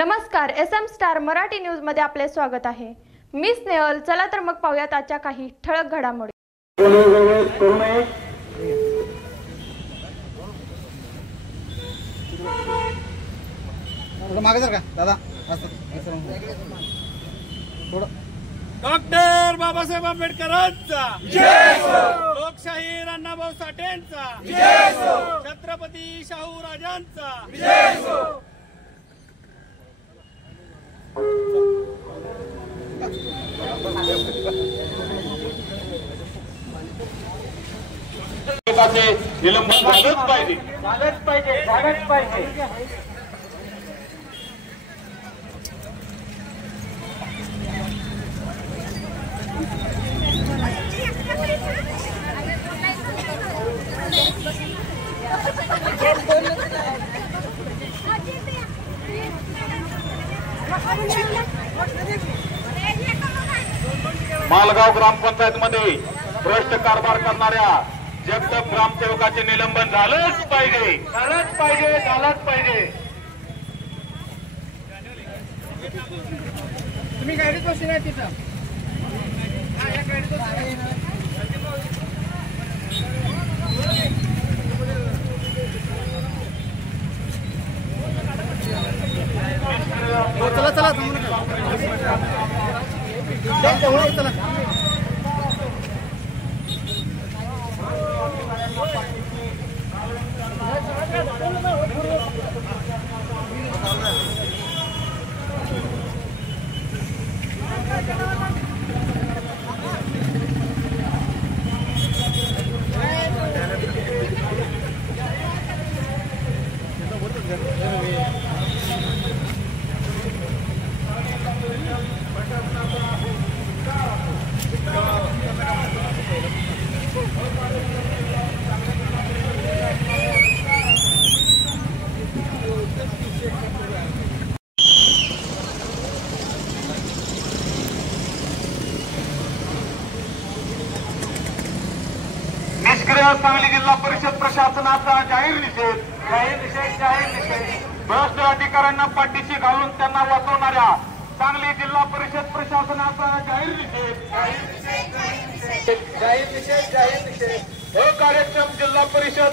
नमस्कार, SM star Marathi news मध्ये आपले स्वागत आहे। मी स्नेहल। चला तर मग पाहूयात आजच्या काही ठळक घडामोडी। डॉक्टर बाबासाहेब आंबेडकरांचा जय हो, लोकशाहीर अण्णाभाऊ साठेंचा जय हो, छत्रपती शाहू राजांचा जय हो। निलंबन झालंच पाहिजे, झालंच पाहिजे, झालंच पाहिजे। मालगाव ग्रामपंचायत मध्ये भ्रष्ट कारभार करणाऱ्या जगदप ग्रामसेवकाचे निलंबन झालंच पाहिजे, झालंच पाहिजे, झालंच पाहिजे। तुम्ही गाडीत बसला तिथं, या गाडीत चला चला चला। निष्क्रिय सांगली जिल्हा परिषद प्रशासनाचा जाहीर निषेध, जाहीर निषेध, जाहीर निषेध। भ्रष्ट अधिकाऱ्यांना पाठीशी घालून त्यांना वाचवणाऱ्या सांगली जिल्हा परिषद प्रशासनाचा जाहीर निषेध, जाहीर निषेध, जाहीर निषेध। अकार्यक्षम जिल्हा परिषद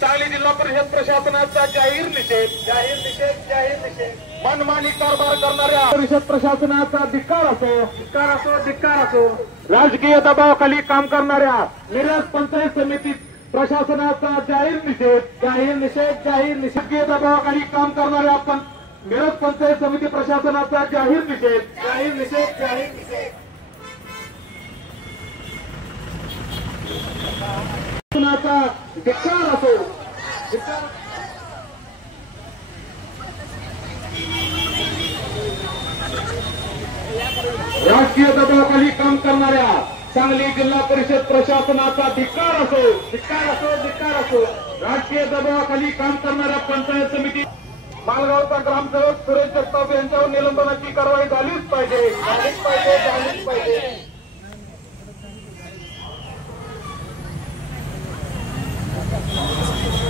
सांगली जिल्हा परिषद प्रशासनाचा जाहीर निषेध, जाहीर निषेध, जाहीर निषेध। मनमानी कारभार करणाऱ्या परिषद प्रशासनाचा धिक्कार असो, धिक्कार असो, धिक्कार असो। राजकीय दबावाखाली काम करणाऱ्या मिरज पंचायत समिती प्रशासनाचा जाहीर निषेध, जाहीर निषेध, जाहीर निषेध। राजकीय दबावाखाली काम करणाऱ्या मिरज पंचायत समिती प्रशासनाचा जाहीर निषेध, जाहीर निषेध, जाहीर निषेध। धिक्कार असो, राजकीय दबावाखाली काम करणाऱ्या सांगली जिल्हा परिषद प्रशासनाचा धिक्कार असो, धिक्कार असो, धिक्कार असो। राजकीय दबावाखाली काम करणाऱ्या पंचायत समिती मालगावचा ग्रामसेवक सुरेश जगताप यांच्यावर निलंबनाची कारवाई झालीच पाहिजे, झालीच पाहिजे, झालीच पाहिजे।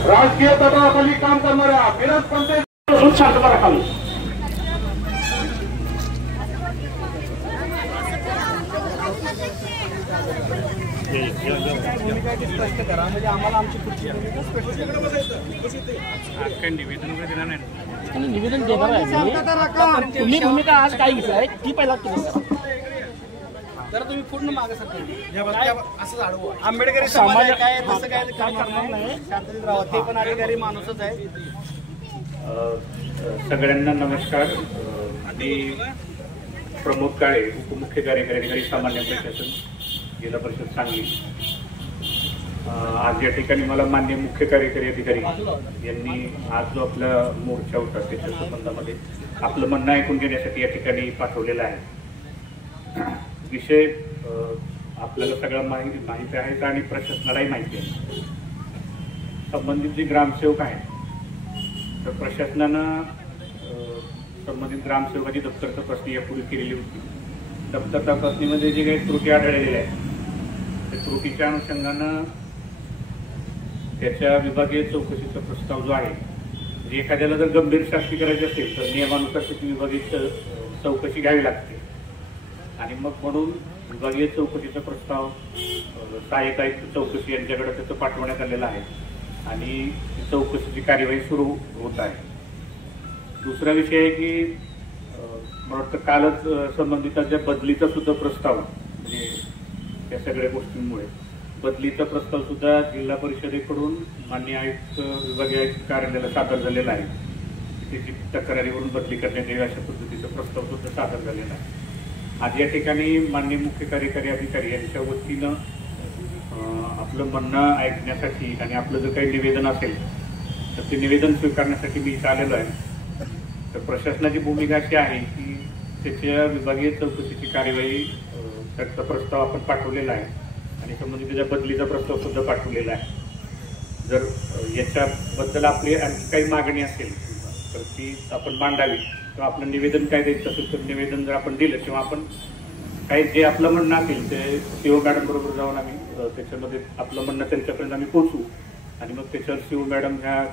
राजकीय दबावाखाली काम करणाऱ्या मिरज पंचायत शांतता राखावी। स्पष्ट करा, म्हणजे आम्हाला आमची पुढची निवेदन देणार आहे। तुम्ही भूमिका आज काय घेतलाय ती पहिला तुम्ही तर तुम्ही पूर्ण मागे सरकार असं अडवू आंबेडकरी समाज काय तसं काय करणार नाही, शांततेत राहा। ते पण अधिकारी माणूसच आहे। सगळ्यांना नमस्कार। मी प्रमोद काळे, उपमुख्य कार्यकारी अधिकारी सामान्य प्रशासन जिल्हा परिषद सांगली। आज या ठिकाणी मला माननीय मुख्य कार्यकारी अधिकारी यांनी आज जो आपला मोर्चा होता त्याच्या संबंधामध्ये आपलं म्हणणं ऐकून घेण्यासाठी या ठिकाणी पाठवलेलं आहे। विषय आपल्याला सगळं माहिती आहे आणि प्रशासनालाही माहिती आहे। संबंधित जे ग्रामसेवक आहेत तर प्रशासनानं संबंधित ग्रामसेवकाची दप्तर तपासणी यापूर्वी केलेली होती। दप्तर तपासणीमध्ये जे काही त्रुटी आढळलेल्या आहेत त्या त्रुटीच्या अनुषंगानं त्याच्या विभागीय चौकशीचा प्रस्ताव जो आहे म्हणजे एखाद्याला जर गंभीर शास्ती करायची असेल तर नियमानुसार त्याची विभागीय चौकशी घ्यावी लागते आणि मग म्हणून विभागीय चौकशीचा प्रस्ताव सहाय्यक आयुक्त चौकशी यांच्याकडे त्याचं पाठवण्यात आलेलं आहे आणि चौकशीची कार्यवाही सुरू होत आहे. दुसरा विषय आहे की मला वाटतं कालच संबंधितांच्या बदलीचा सुद्धा प्रस्ताव म्हणजे त्या सगळ्या गोष्टींमुळे बदलीचा प्रस्ताव सुद्धा जिल्हा परिषदेकडून माननीय आयुक्त विभागीय आयुक्त कार्यालयाला सादर झालेला आहे. त्याची तक्रारीवरून बदली करण्यात यावी अशा पद्धतीचा प्रस्ताव सुद्धा सादर झालेला आहे. आज या ठिकाणी माननीय मुख्य कार्यकारी अधिकारी यांच्या वतीनं आपलं म्हणणं ऐकण्यासाठी आणि आपलं जर काही निवेदन असेल तर ते निवेदन स्वीकारण्यासाठी मी इथं आलेलो आहे. तर प्रशासनाची भूमिका अशी आहे की त्याच्या विभागीय चौकशीची कार्यवाही त्याचा प्रस्ताव आपण पाठवलेला आहे आणि संबंधित त्याच्या बदलीचा प्रस्ताव सुद्धा पाठवलेला आहे. जर याच्याबद्दल आपली आणखी काही मागणी असेल तर ती आपण मांडावी किंवा आपलं निवेदन काय द्यायचं असेल तर निवेदन जर आपण दिलं किंवा आपण काही जे आपलं म्हणणं असेल ते सीओ मॅडम बरोबर जाऊन आम्ही त्याच्यामध्ये आपलं म्हणणं त्यांच्यापर्यंत आम्ही पोहोचू आणि मग त्याच्यावर सीओ मॅडम ह्या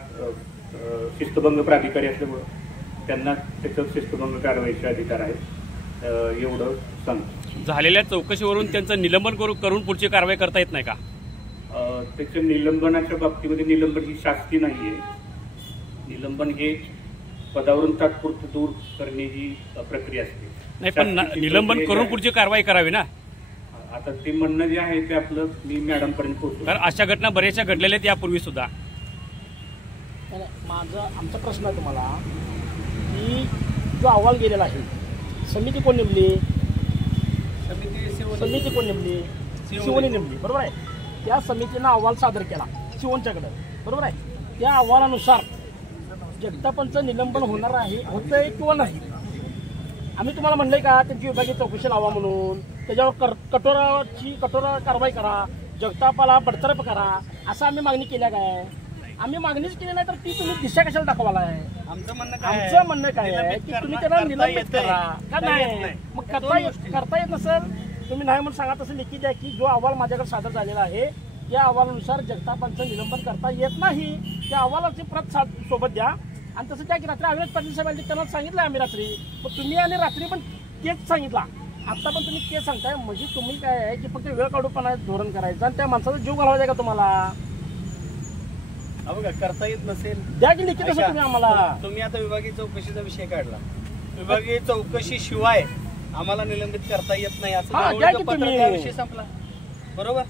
शिस्तभंग प्राधिकारी असल्यामुळं त्यांना त्याच्यावर शिस्तभंग कारवाईचे अधिकार आहेत एवढं सांगतो. झालेल्या चौकशीवरून त्यांचं निलंबन करून पुढची कारवाई करता येत नाही का? त्याच्या निलंबनाच्या बाबतीमध्ये निलंबन ही शास्ती नाही आहे. निलंबन हे पदावरून तात्पुरतं दूर करणे ही प्रक्रिया असते. नाही पण निलंबन करून पुढची कारवाई करावी ना. आता ते म्हणणं जे आहे ते आपलं मी मॅडम पर्यंत पोहोचतो. कारण अशा घटना बऱ्याचशा घडलेल्या आहेत यापूर्वी सुद्धा. आमचा प्रश्न आहे तुम्हाला की जो अहवाल गेलेला आहे समिती कोण नेमली? समिती कोण नेमली? शिवोनी नेमली, बरोबर आहे. त्या समितीनं अहवाल सादर केला शिवोनच्याकडे, बरोबर आहे. त्या अहवालानुसार जगतापांचं निलंबन होणार आहे, होतंय किंवा नाही. आम्ही तुम्हाला म्हणलंय का त्यांची विभागीय चौकशी लावा म्हणून, त्याच्यावर कठोर कारवाई करा, जगतापाला बडतर्फ करा असं आम्ही मागणी केल्या काय? आम्ही मागणीच केली नाही तर ती तुम्ही दिशा कशाला दाखवालाय? आमचं म्हणणं काय आहे की तुम्ही त्याला निलंबित करा का नाही? मग करता येत नसेल तुम्ही नाही म्हणून सांगा. तसं लिखित द्या की जो अहवाल माझ्याकडे सादर झालेला आहे या अहवालानुसार जगतापांचं निलंबन करता येत नाही, त्या अहवालाची प्रत सोबत द्या. आणि तसं त्या की रात्री अविनाश पाटील साहेबांनी त्यांना सांगितलं आम्ही रात्री, मग तुम्ही आणि रात्री पण तेच सांगितला, आता पण तुम्ही तेच सांगताय. म्हणजे तुम्ही काय आहे की फक्त वेळ काढूपणा धोरण करायचं आणि त्या माणसाचा जीव घालवायचा का तुम्हाला? बघा करता येत नसेल द्या की लिखित असं तुम्ही आम्हाला. तुम्ही आता विभागीय चौकशीचा विषय काढला, विभागीय चौकशी शिवाय आम्हाला निलंबित करता येत नाही असं विषय संपला, बरोबर.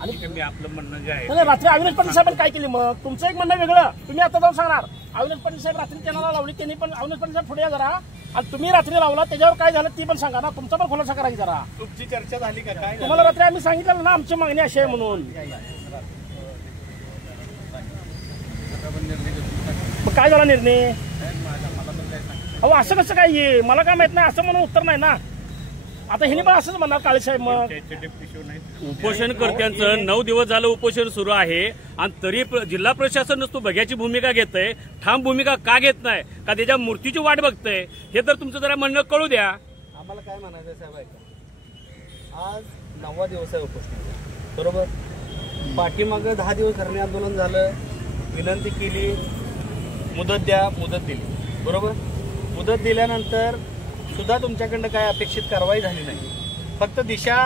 आणि मी आपलं म्हणणं जे आहे रात्री अविनाश पाटील साहेबांनी काय केली? मग तुमचं एक म्हणणं वेगळं, तुम्ही आता जाऊन सांगणार. अविनाश पाटील साहेब रात्री त्यांना लावली, त्यांनी पण अविनाश पाटील साहेब पुढे या जरा, आणि तुम्ही रात्री लावला त्याच्यावर काय झालं ती पण सांगा ना. तुमचा पण खुलासा करा जरा. तुमची चर्चा झाली का? काय तुम्हाला रात्री आम्ही सांगितलं ना आमची मागणी अशी आहे म्हणून. मग काय झाला निर्णय? अहो असं कसं काय ये मला काय माहित नाही असं म्हणून उत्तर नाही ना. आता हे पण असंच म्हणणार काळे साहेब. मग उपोषणकर्त्यांचं 9 दिवस झालं उपोषण सुरू आहे आणि तरी जिल्हा प्रशासन नुसतं बघ्याची भूमिका घेतंय, ठाम भूमिका का घेत नाही? का त्याच्या मूर्तीची वाट बघतंय? हे तर तुमचं जरा म्हणणं कळू द्या. आम्हाला काय म्हणायचं साहेब ऐका, आज 9वा दिवस आहे उपोषणाचा, बरोबर. पाठीमागं 10 दिवस धरणे आंदोलन झालं, विनंती केली, मुदत द्या, मुदत दिली, बरोबर. मुदत दिल्यानंतर सुद्धा तुमच्याकडनं काय अपेक्षित कारवाई झाली नाही, फक्त दिशा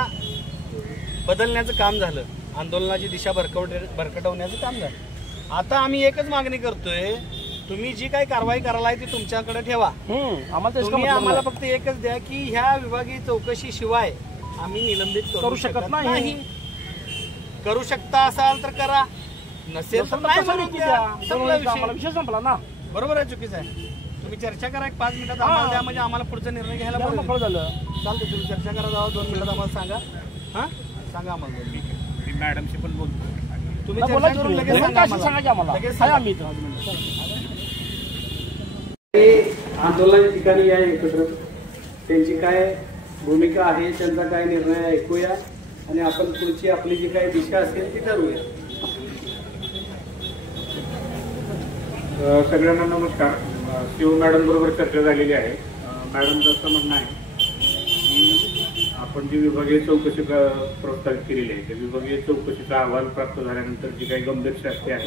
बदलण्याचं काम झालं, आंदोलनाची दिशा भरकटवण्याचं काम झालं. आता आम्ही एकच मागणी करतोय, तुम्ही जी काही कारवाई करायला आहे ती तुमच्याकडे ठेवा. तुम्ही आम्हाला फक्त एकच द्या की ह्या विभागीय चौकशी शिवाय आम्ही निलंबित करू शकत नाही. करू शकता असाल तर करा, नसेल तर नाही म्हणून द्या. विषय संपला ना. बरोबर आहे, चुकीचं आहे. तुम्ही चर्चा करा, 5 मिनिटात आम्हाला द्या, म्हणजे आम्हाला पुढचा निर्णय घ्यायला मोकळं झालं. चालतं. तुम्ही चर्चा करा, जावा 2 मिनिटात आम्हाला सांगा. हा सांगा आम्हाला. मी मॅडमशी पण बोलतो. तुम्ही चर्चा करून लगेच सांगा की आम्हाला. आम्ही आंदोलनाच्या ठिकाणी या एकत्र, त्यांची काय भूमिका आहे, त्यांचा काय निर्णय ऐकूया आणि आपण पुढची आपली जी काही दिशा असेल ती ठरवूया. सगळ्यांना नमस्कार. शिव मॅडम बरोबर चर्चा झालेली आहे. मॅडमचं असं म्हणणं आहे की आपण जी विभागीय चौकशी प्रस्तावित केलेली आहे त्या विभागीय चौकशीचा अहवाल प्राप्त झाल्यानंतर जी काही गंभीर शास्ती आहे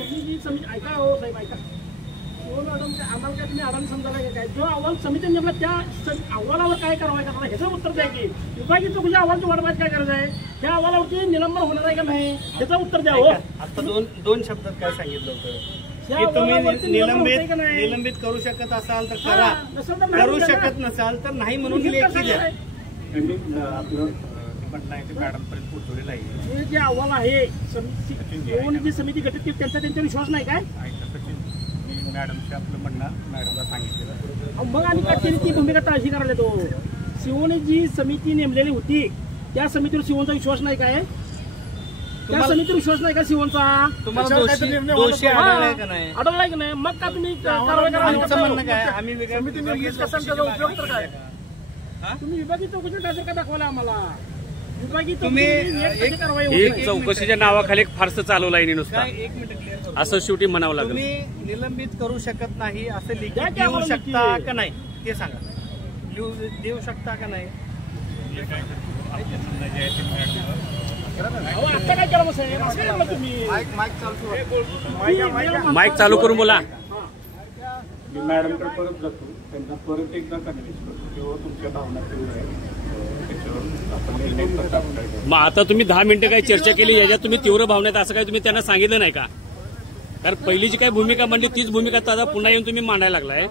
हो मॅडम, आम्हाला काय तुम्ही अडाणी समजायला काय? जो अहवाल समिती नेमला त्या अहवालावर काय कारवाई करणार ह्याचं उत्तर द्या की. विभागीय चौकशी अहवालची वाट पाहत काय करायचं आहे? त्या अहवालावरती निलंबन होणार आहे का नाही ह्याचं उत्तर द्या. हो, आता दोन शब्दात काय सांगितलं होतं त्या की तुम्ही अहवालावरती निलंबन होतंय का नाही? निलंबित करू शकत असाल तर हा, करा, नसेल तर नाही करू करा. शकत नसाल तर नाही म्हणून हे लेखी कसं द्या. आहे? आपलं म्हणणं आहे ते मॅडमपर्यंत पोहोचवलेलं आहे. हे जे अहवाल आहे जी समिती गठीत केली त्यांचा विश्वास नाही काय? मी मॅडमशी आपलं म्हणणं मॅडमला सांगितलेलं. मग आम्ही काय केली ती भूमिका ताजी करायला तो. शिवने जी समिती नेमलेली होती त्या समितीवर शिवनचा विश्वास नाही काय? त्या समितीवर विश्वास नाही का शिवनचा? तुम्हाला दोषी आढळलाय का नाही? अडवलाय की नाही? मग का तुम्ही कारवाई आमचं म्हणणं करा? काय, आम्ही विभागीय तुम्ही विभागीय चौकशी का दाखवला आम्हाला? विभागीय तुम्ही चौकशी कारवाई होत ही नाही. चौकशीच्या नावाखाली एक फारसं चालवलं आहे नुसता, काय एक मिनिट क्लिअर करू. असं शेवटी म्हणावं लागेल. तुम्ही निलंबित करू शकत नाही असं द्या लिखित की देऊ आम्हाला शकता लिखित. का नाही ते सांगा. देऊ शकता का नाही? अहो, आता काय केलं मग साहेब? असं काय केलं तुम्ही? माईक चालू करून बोला. मी मॅडमकडे परत जातो, त्यांना परत एकदा कन्व्हिन्स करतो किंवा तुमच्या भावना तेवढ्या आहेत त्याच्यावर आपण निर्णय कसा करायचा. मग आता तुम्ही 10 मिनिटं काही चर्चा केली, याच्यात तुम्ही तीव्र भावनेत असं काही तुम्ही त्यांना सांगितलं नाही का? कारण पहिली जी काही भूमिका मांडली तीच भूमिका आता पुन्हा येऊन तुम्ही मांडायला लागलाय.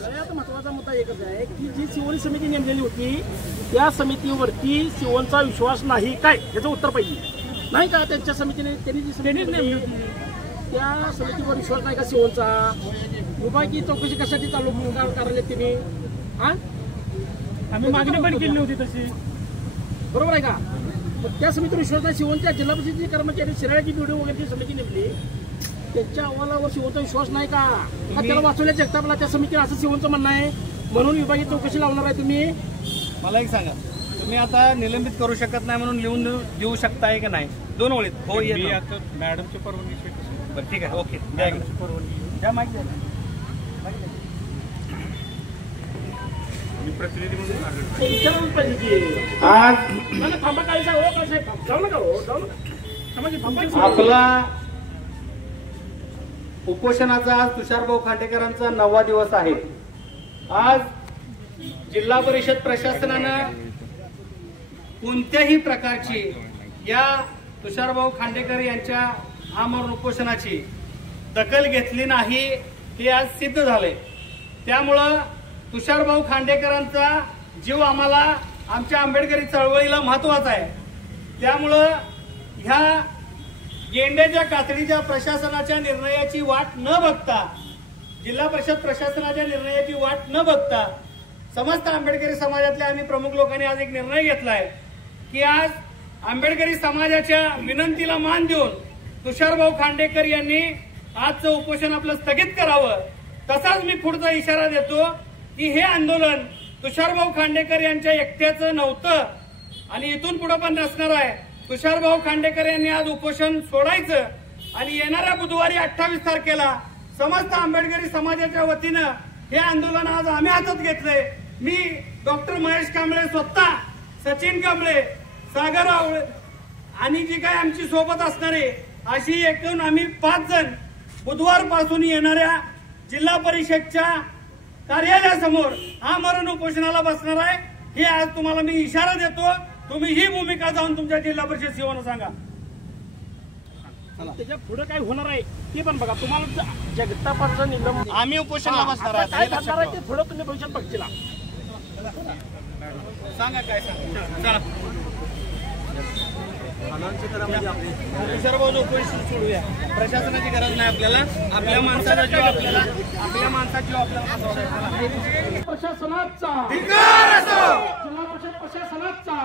सगळ्यात महत्वाचा मुद्दा एकच आहे की जी शिवोली समिती नेमलेली होती त्या समितीवरती शिवनचा विश्वास नाही काय याचं उत्तर पाहिजे नाही का? त्यांच्या समितीने त्यांनी जी समिती नेमली होती त्या समितीवर विश्वास नाही का शिवनचा? विभागीय चौकशी कशासाठी चालू करायला त्यांनी? हा, आम्ही मागणी पण केली होती तशी, बरोबर आहे का? मग त्या समितीवर विश्वास नाही. शिवनच्या जिल्हा परिषदेचे कर्मचारी शिराळ्याची व्हिडिओ वगैरे समिती नेमली त्यांच्या अहवालावर शिवनचा विश्वास नाही का? त्याला वाचवल्या जगतापला त्या समितीला असं शिवनचं म्हणणं आहे म्हणून विभागीय चौकशी लावणार आहे तुम्ही? मला एक सांगा, तुम्ही आता निलंबित करू शकत नाही म्हणून लिहून देऊ शकताय का नाही? 2 ओळीत हो मी येत. आता मॅडमची परवानगी बरं ठीक आहे, ओके द्या इकडे. परवानगी द्या माहिती द्या. मी प्रतिनिधी म्हणून आलेलो आहे. ते विचारायला पाहिजे की आज नाही, नाही, थांबा काय सांग हो काय साहेब, जाऊ नका हो, जाऊ नका. थांबा की, थांबा. आपला उपोषणाचा आज तुषारभाऊ खांडेकरांचा 9वा दिवस आहे. आज जिल्हा परिषद प्रशासनानं कोणत्याही प्रकारची या तुषारभाऊ खांडेकर यांच्या आमरण उपोषणाची दखल घेतली नाही हे आज सिद्ध झाले. त्यामुळं तुषारभाऊ खांडेकरांचा जीव आम्हाला आमच्या आंबेडकरी चळवळीला महत्वाचा आहे. त्यामुळं ह्या गेंड्याच्या कातडीच्या प्रशासनाच्या निर्णयाची वाट न बघता, जिल्हा परिषद प्रशासनाच्या निर्णयाची वाट न बघता समस्त आंबेडकरी समाजातल्या आम्ही प्रमुख लोकांनी आज एक निर्णय घेतलाय की आज आंबेडकरी समाजाच्या विनंतीला मान देऊन तुषारभाऊ खांडेकर यांनी आजचं उपोषण आपलं स्थगित करावं. तसाच मी पुढचा इशारा देतो की हे आंदोलन तुषारभाऊ खांडेकर यांच्या एकट्याचं नव्हतं आणि इथून पुढे पण नसणार आहे. तुषारभाऊ खांडेकर यांनी आज उपोषण सोडायचं आणि येणाऱ्या बुधवारी 28 तारखेला समस्त आंबेडकरी समाजाच्या वतीनं हे आंदोलन आज आम्ही हातात घेतलंय. मी डॉक्टर महेश कांबळे, स्वतः सचिन कांबळे, सागर आवळे आणि जी काय आमची सोबत असणारे अशी एकूण आम्ही 5 जण बुधवारपासून येणाऱ्या जिल्हा परिषदच्या कार्यालयासमोर आमरण उपोषणाला बसणार आहे. हे आज तुम्हाला मी इशारा देतो. तुम्ही ही भूमिका जाऊन तुमच्या जिल्हा परिषद सीओना सांगा. त्याच्या पुढे काय होणार आहे ते पण बघा. तुम्हाला जगतापाचं निलंबन आम्ही उपोषणाला बसणार आहोत. काय करणार आहे ते पुढे तुम्ही भविष्यात बघतील. सांगा काय सांगा. चला तुषारभाऊ उपोषण सोडूया. प्रशासनाची गरज नाही आपल्याला. आपल्या माणसाचा जीव आपल्याला प्रशासनाचा जिल्हा परिषद प्रशासनाचा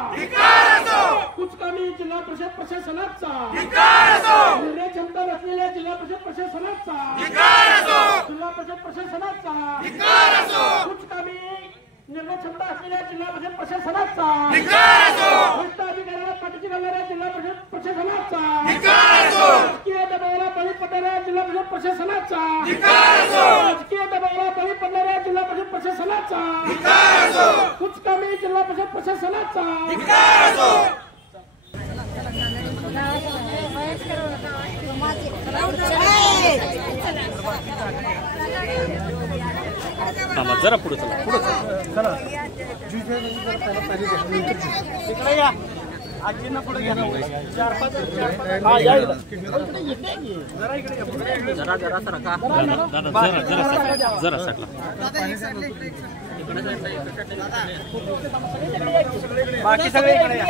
कुचकामी जिल्हा परिषद प्रशासनाचा निर्णय क्षमता नसलेल्या जिल्हा परिषद प्रशासनाचा जिल्हा परिषद प्रशासनाचा कुचकामी निर्णय क्षमता असलेल्या जिल्हा परिषद प्रशासनाचा भ्रष्ट अधिकाऱ्याला पाठीशी घालणाऱ्या जिल्हा परिषद प्रशासनाचा राजकीय दबावाला बळी पडणाऱ्या जिल्हा परिषद प्रशासनाचा राजकीय दबावाला बळी पडणाऱ्या जिल्हा परिषद प्रशासनाचा कुचकामी जिल्हा परिषद प्रशासनाचा जरा पुढे चला इकडे या आजींना पुढे घ्या जरा इकडे जरा जरा सरका जरा साठला बाकी सगळे इकडे या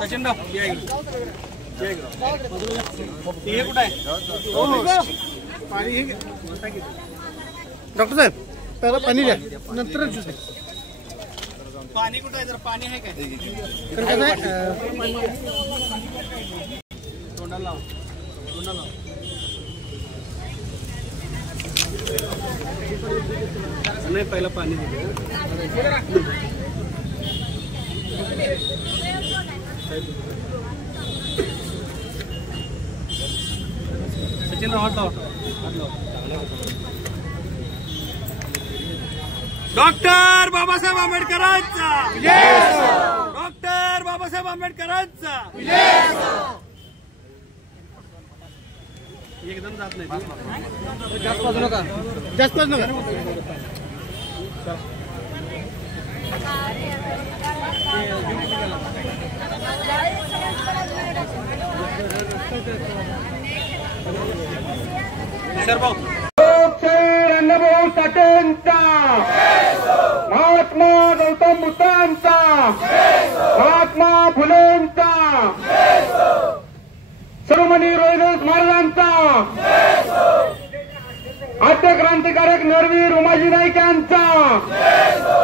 सचिनराव या इकडे हे कुठं आहे डॉक्टर साहेब पहिला पाणी द्या नंतरच ज्यूस पाणी कुठं आहे जर पाणी आहे काय तर कसं आहे तोंडाला लावा तोंडाला लावा नाही पहिलं पाणी सचिन राव डॉक्टर बाबासाहेब आंबेडकरांचा डॉक्टर बाबासाहेब आंबेडकरांचा एकदम जात नाही जास्त वाजू नका जास्त वाजू नका अण्णाभाऊ साठेंचा महात्मा गौतम बुद्धांचा महात्मा फुलेंचा शिरोमणी रोहिदास महाराजांचा आद्य क्रांतिकारक नरवीर उमाजी नाईक यांचा